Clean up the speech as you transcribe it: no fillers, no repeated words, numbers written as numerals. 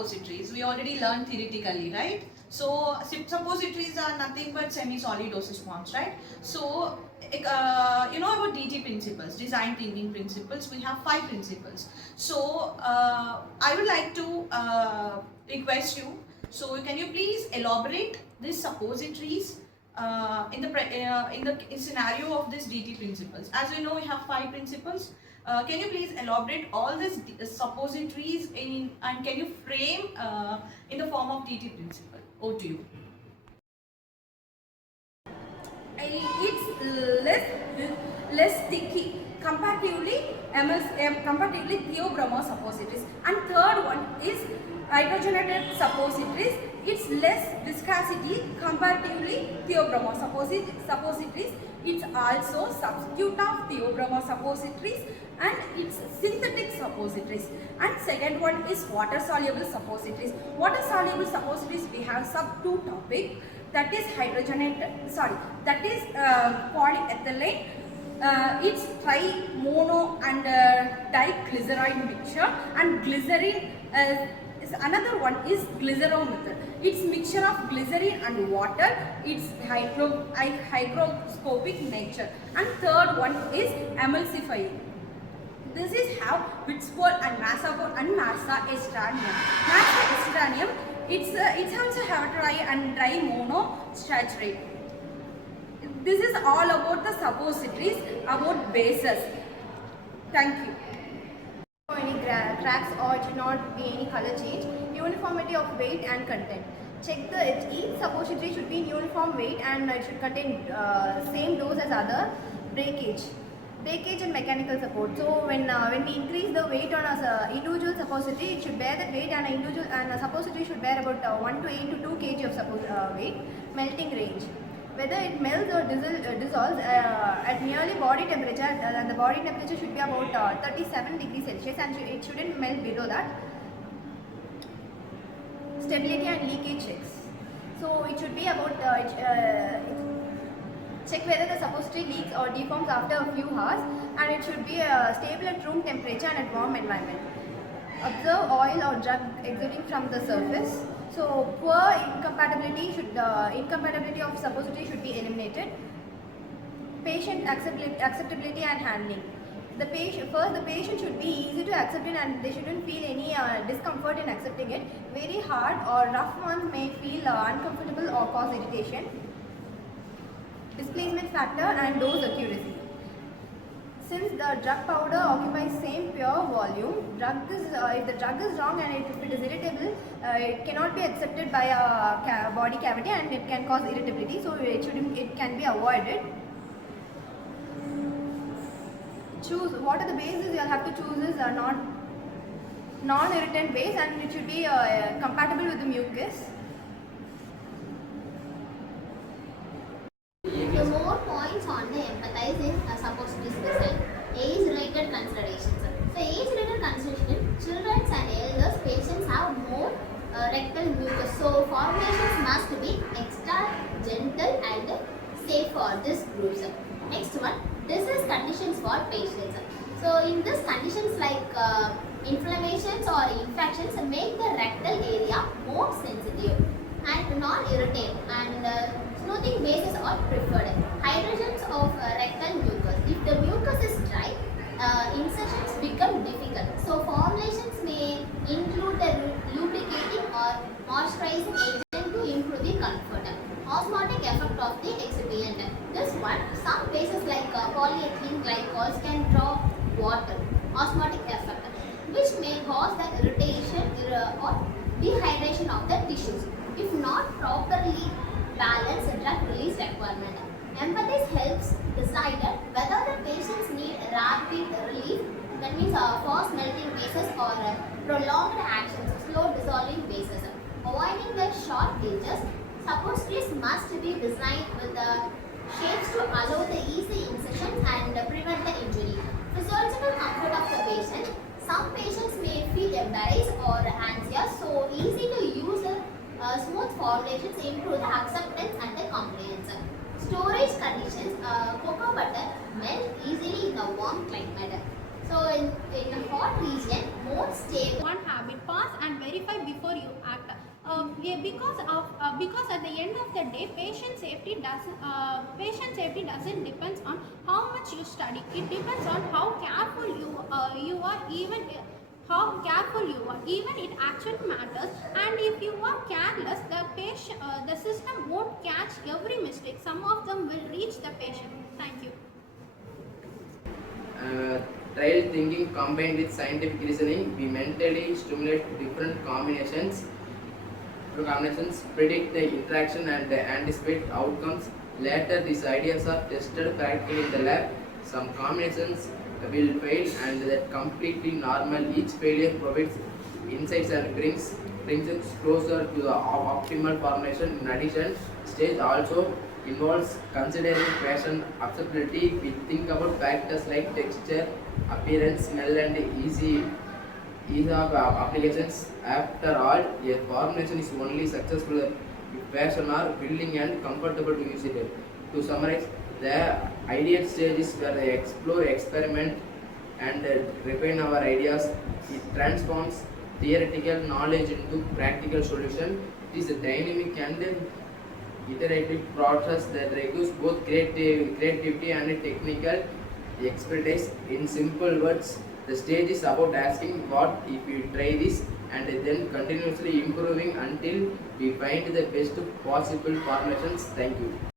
suppositories. We already learned theoretically, right? So suppositories are nothing but semi-solid dosage forms, right? So you know about DT principles, design thinking principles. We have 5 principles. So I would like to request you. So can you please elaborate these suppositories in the scenario of this DT principles? As we know, we have 5 principles. Can you please elaborate all these suppositories in, and can you frame in the form of DT principle? Over to you. It's less sticky comparatively theobromo suppositories, and third one is hydrogenated suppositories. It's less viscosity comparatively theobromo suppositories. It's also substitute of theobromo suppositories, and it's synthetic suppositories. And second one is water soluble suppositories. Water soluble suppositories, we have sub 2 topic, that is polyethylene. It's tri-mono and diglyceride mixture, and glycerin is another one is glycerol method. It's mixture of glycerin and water. It's hygroscopic nature. And third one is emulsifying. This is how Whitspur and Massapur and Massa estranium. Massa estranium, it's also have dry and dry mono saturate. This is all about the suppositories, about bases. Thank you. Any cracks, or it should not be any color change. Uniformity of weight and content. Check each suppository should be in uniform weight, and it should contain same dose as other. Breakage and mechanical support. So when we increase the weight on a individual suppository, it should bear that weight, and a suppository should bear about 1 to 8 to 2 kg of weight. Melting range. Whether it melts or dissolves at nearly body temperature, and the body temperature should be about 37 degrees Celsius, and it shouldn't melt below that. Stability and leakage checks. So it should be about check whether the suppository leaks or deforms after a few hours, and it should be stable at room temperature and at warm environment. Observe oil or drug exuding from the surface. So poor incompatibility of suppository should be eliminated. Patient acceptability and handling. The patient should be easy to accept it, and they shouldn't feel any discomfort in accepting it. Very hard or rough ones may feel uncomfortable or cause irritation. Displacement factor and dose accuracy. Since the drug powder occupies same pure volume, if the drug is wrong and if it is irritable, it cannot be accepted by a body cavity, and it can cause irritability. So it can be avoided. Choose what are the bases you'll have to choose is non-irritant base, and it should be compatible with the mucus. The more points on the Empathize in suppositories design. Age-related considerations. So age-related consideration, children and elders patients have more rectal mucus. So formulations must be extra gentle and safe for this group. Next one, disease conditions for patients. So in these conditions like inflammations or infections make the rectal area more sensitive and non-irritant, and smoothing bases are preferred. Hydrogens of rectal mucus. If the mucus is dry, insertions become difficult. So formulations may include the lubricating or moisturizing agent to improve the comfort. Osmotic effect of the excipient. This one, some bases like polyethylene glycols can draw water. Osmotic effect, which may cause the irritation or dehydration of the tissues if not properly balanced drug release requirement. Empathize helps decide whether the patients need rapid relief, that means fast melting bases, or prolonged actions, slow dissolving bases. Avoiding the short edges, suppositories must be designed with shapes to allow the easy insertion and prevent the injury. Physiological comfort of the patient. Some patients may feel embarrassed or anxious, so easy to use smooth formulations improve the acceptance and the compliance. Storage conditions, cocoa butter melt easily in a warm climate. So in a hot region, more stable. One habit, pause and verify before you act. Because at the end of the day, patient safety doesn't depend on how much you study. It depends on how careful you are, even how careful you are. Even it actually matters. And if you are careless, the system won't catch every mistake. Some of them will reach the patient. Thank you. Trial thinking combined with scientific reasoning, we mentally stimulate different combinations, predict the interaction and anticipate outcomes. Later, these ideas are tested practically in the lab. Some combinations will fail, and that completely normal. Each failure provides insights and brings us closer to the optimal formulation. In addition, stage also involves considering patient acceptability. We think about factors like texture, appearance, smell, and ease of applications. After all, a formulation is only successful if patients are willing and comfortable to use it. To summarize, the Ideate stage is where they explore, experiment, and refine our ideas. It transforms theoretical knowledge into practical solution. It is a dynamic and iterative process that requires both creativity and technical expertise. In simple words, the stage is about asking what if we try this, and then continuously improving until we find the best possible formulations. Thank you.